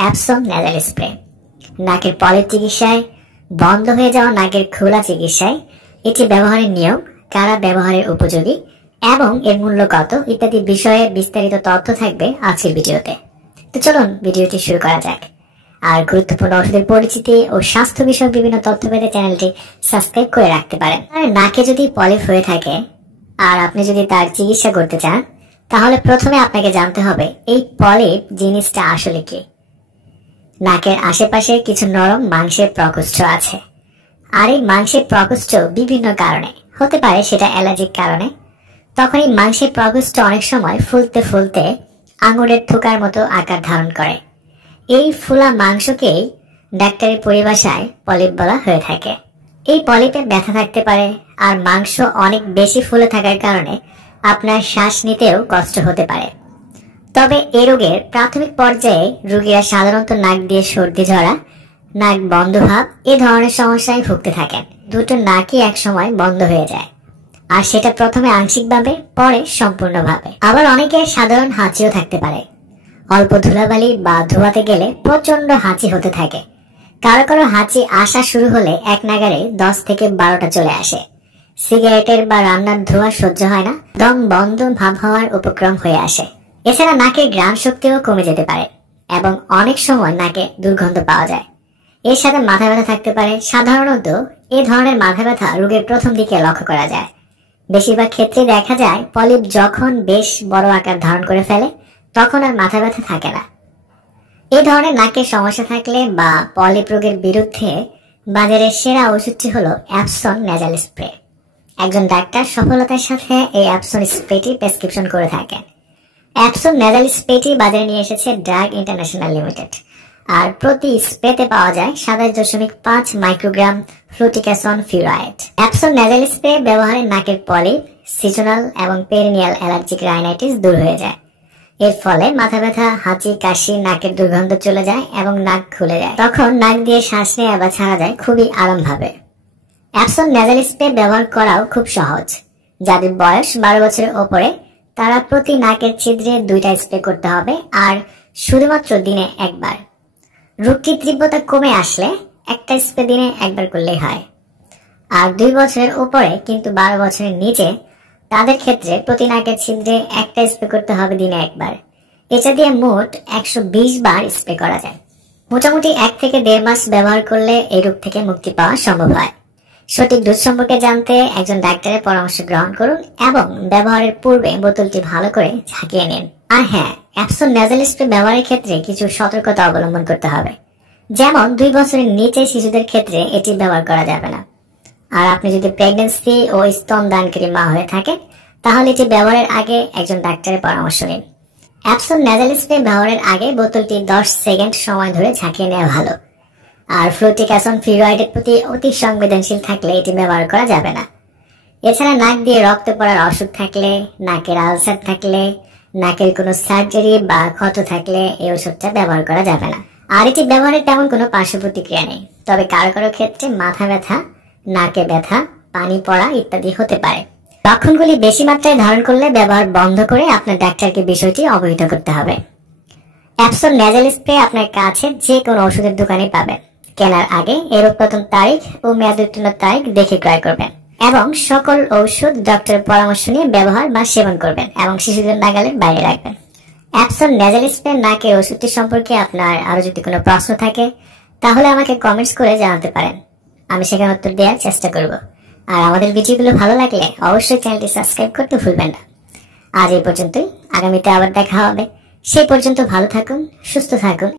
Epsom nasal spray. নাকের polyp চিকিৎসায়, বন্ধ হয়ে যাওয়া নাকের খোলা চিকিৎসায় এটি ব্যবহারের নিয়ম, কারা ব্যবহারের উপযোগী এবং এর মূল্য কত ইত্যাদি বিষয়ে বিস্তারিত তথ্য থাকবে আজকের ভিডিওতে। তো চলুন ভিডিওটি শুরু করা যাক। আর গুরুত্বপূর্ণ ওষুধের পরিচিতি ও স্বাস্থ্য বিষয়ক বিভিন্ন তথ্য পেতে চ্যানেলটি সাবস্ক্রাইব করে রাখতে পারেন। আর নাকে যদি পলিপ হয়ে থাকে আর আপনি যদি তার চিকিৎসা করতে চান, তাহলে প্রথমে আপনাকে জানতে হবে এই পলিপ জিনিসটা আসলে কি। নাকের আশেপাশে কিছু নরম মাংসের প্রকোষ্ঠ আছে, আর এই মাংসের প্রকোষ্ঠ বিভিন্ন কারণে হতে পারে, সেটা অ্যালার্জিক কারণে। তখন এই মাংসের প্রকোষ্ঠ অনেক সময় ফুলতে ফুলতে আঙুরের থোকার মতো আকার ধারণ করে। এই ফুলা মাংসকেই ডাক্তারি পরিভাষায় পলিপ বলা হয়ে থাকে। এই পলিপে ব্যথা থাকতে পারে, আর মাংস অনেক বেশি ফুলে থাকার কারণে আপনার শ্বাস নিতেও কষ্ট হতে পারে। তবে এই রোগের প্রাথমিক পর্যায়ে রোগীরা সাধারণত নাক দিয়ে সর্দি ঝরা, নাক বন্ধ ভাব এ ধরনের সমস্যায় ভুগতে থাকেন। দুটো নাকই এক সময় বন্ধ হয়ে যায়, আর সেটা প্রথমে আংশিকভাবে, পরে সম্পূর্ণভাবে। আবার অনেকের সাধারণ হাঁচিও থাকতে পারে। অল্প ধুলাবালি বা ধোয়াতে গেলে প্রচন্ড হাঁচি হতে থাকে। কারো কারো হাঁচি আসা শুরু হলে এক নাগারে 10 থেকে 12টা চলে আসে। সিগারেটের বা রান্নার ধোঁয়া সহ্য হয় না, দম বন্ধ ভাব হওয়ার উপক্রম হয়ে আসে। এছাড়া নাকের ঘ্রাণ শক্তিও কমে যেতে পারে এবং অনেক সময় নাকে দুর্গন্ধ পাওয়া যায়। এর সাথে মাথা ব্যথা থাকতে পারে। সাধারণত এই ধরনের মাথা ব্যথা রোগের প্রথম দিকে লক্ষ্য করা যায়। বেশিরভাগ ক্ষেত্রে দেখা যায় পলিপ যখন বেশ বড় আকার ধারণ করে ফেলে তখন আর মাথা ব্যথা থাকে না। এই ধরনের নাকের সমস্যা থাকলে বা পলিপ রোগের বিরুদ্ধে বাজারের সেরা ওষুধটি হলো অ্যাপসন নেজাল স্প্রে। একজন ডাক্তার সফলতার সাথে এই অ্যাপসন স্প্রেটি প্রেসক্রিপশন করে থাকেন। অ্যাপসন নেজাল স্প্রেটি বাজারে নিয়ে এসেছে ড্রাগ ইন্টারন্যাশনাল লিমিটেড, আর প্রতি স্প্রেতে পাওয়া যায় 27.5 মাইক্রোগ্রাম ফ্লুটিকাসন ফিউরাইড। অ্যাপসন নেজাল স্প্রে ব্যবহারে নাকের পলিপ, সিজনাল এবং পেরিনিয়াল অ্যালার্জিক রাইনাইটিস দূর হয়ে যায়। এর ফলে মাথা ব্যথা, হাঁচি, কাশি, নাকের দুর্গন্ধ চলে যায় এবং নাক খুলে যায়। তখন নাক দিয়ে শ্বাস নেওয়া বা ছাড়া যায় খুবই আরামভাবে। অ্যাপসন নেজাল স্প্রে ব্যবহার করাও খুব সহজ। যাদের বয়স 12 বছরের ওপরে তারা প্রতি নাকের ছিদ্রে 2টা স্প্রে করতে হবে, আর শুধুমাত্র দিনে একবার। রোগটির তীব্রতা কমে আসলে একটা স্প্রে দিনে একবার করলেই হয়। আর 2 বছরের উপরে কিন্তু 12 বছরের নিচে তাদের ক্ষেত্রে প্রতি নাকের ছিদ্রে একটা স্প্রে করতে হবে দিনে একবার। এটা দিয়ে মোট 120 বার স্প্রে করা যায়। মোটামুটি 1 থেকে 1.5 মাস ব্যবহার করলে এই রোগ থেকে মুক্তি পাওয়া সম্ভব হয়। সঠিক ডোজ সম্পর্কে জানতে একজন ডাক্তারের পরামর্শ গ্রহণ করুন এবং ব্যবহারের পূর্বে বোতলটি ভালো করে ঝাঁকিয়ে নিন। আর হ্যাঁ, অ্যাপসন নেজাল স্প্রে ব্যবহারের ক্ষেত্রে কিছু সতর্কতা অবলম্বন করতে হবে। যেমন 2 বছরের নিচে শিশুদের ক্ষেত্রে এটি ব্যবহার করা যাবে না। আর আপনি যদি প্রেগন্যান্সি ও স্তনদানকারী মা হয়ে থাকেন, তাহলে এটি ব্যবহারের আগে একজন ডাক্তারের পরামর্শ নিন। অ্যাপসন নেজাল স্প্রে ব্যবহারের আগে বোতলটি 10 সেকেন্ড সময় ধরে ঝাঁকিয়ে নেওয়া ভালো। আর ফ্লুটিকাসন ফিউরাইডের প্রতি অতি সংবেদনশীল থাকলে এটি ব্যবহার করা যাবে না। এছাড়া নাক দিয়ে রক্ত পড়ার অসুখ থাকলে, নাকের আলসার থাকলে, নাকের কোনো সার্জারি বা ক্ষত থাকলে এই ওষুধটা ব্যবহার করা যাবে না। আর এটি ব্যবহারের তেমন কোনো পার্শ্ব প্রতিক্রিয়া নেই। তবে কারো কারো ক্ষেত্রে মাথা ব্যথা, নাকে ব্যথা, পানি পড়া ইত্যাদি হতে পারে। লক্ষণগুলি বেশি মাত্রায় ধারণ করলে ব্যবহার বন্ধ করে আপনার ডাক্তারকে বিষয়টি অবহিত করতে হবে। অ্যাপসন নেজাল স্প্রে আপনার কাছে যে কোনো ওষুধের দোকানে পাবেন। কেনার আগে এর উৎপাদন তারিখ ও মেয়াদ উত্তীর্ণের তারিখ দেখে ক্রয় করবেন এবং সকল ঔষধ ডক্টরের পরামর্শ নিয়ে ব্যবহার বা সেবন করবেন এবং শিশুদের নাগালের বাইরে রাখবেন। অ্যাপসন নেজাল স্প্রে নাকের ওষুধটি সম্পর্কে আপনার আরো যদি কোনো প্রশ্ন থাকে, তাহলে আমাকে কমেন্টস করে জানাতে পারেন। আমি সেখানে উত্তর দেওয়ার চেষ্টা করব। আর আমাদের ভিডিওগুলো ভালো লাগলে অবশ্যই চ্যানেলটি সাবস্ক্রাইব করতে ভুলবেন না। আজ এই পর্যন্তই, আগামীতে আবার দেখা হবে। সেই পর্যন্ত ভালো থাকুন, সুস্থ থাকুন